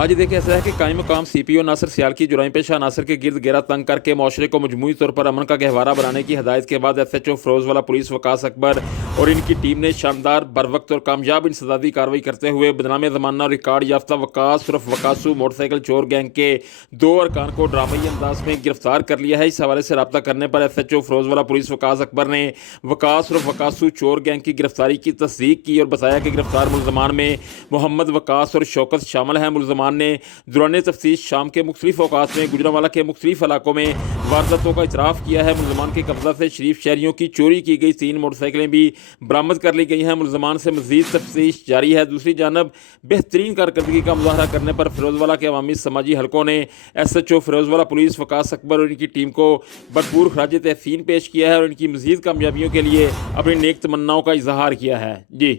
आज देखिए ऐसा है कि कायम मकाम सीपीओ नासिर सियाल की जुराई पेशा नासिर के गिर्द घेरा तंग करके माशरे को मजमूई तौर पर अमन का गहवारा बनाने की हदायत के बाद SHO फिरोजवाला पुलिस वकास अकबर और इनकी टीम ने शानदार बरवक्त और कामयाब इंसदादी कार्रवाई करते हुए बदनाम ज़माना रिकॉर्ड याफ्ता वकास उर्फ वकासू मोटरसाइकिल चोर गैंग के 2 अरकान को ड्रामाई अंदाज में गिरफ्तार कर लिया है। इस हवाले से रब्ता करने पर SHO फिरोजवाला पुलिस वकास अकबर ने वकास उर्फ वकासू चोर गैंग की गिरफ्तारी की तस्दीक की और बताया कि गिरफ्तार मुलजमान में मोहम्मद वकास और शौकत शामिल हैं। मुलजमान ने दौरान तफ्तीश शाम के मुख्तलिफ अवकात में गुजरांवाला के मुख्तलिफ इलाकों में वारदातों का इतराफ़ किया है। मुलजमान के कब्जा से शरीफ शहरियों की चोरी की गई 3 मोटरसाइकिलें भी बरामद कर ली गई हैं। मुलजमान से मज़ीद तफ्तीश जारी है। दूसरी जानब बेहतरीन कारकर्दगी का मुजाहरा करने पर फिरोजवाला के अवामी समाजी हलकों ने SHO फिरोजवाला पुलिस वकास अकबर और इनकी टीम को भरपूर खराज तहसीन पेश किया है और इनकी मज़ीद कामयाबियों के लिए अपनी नेक तमन्नाओं का इजहार किया है। जी।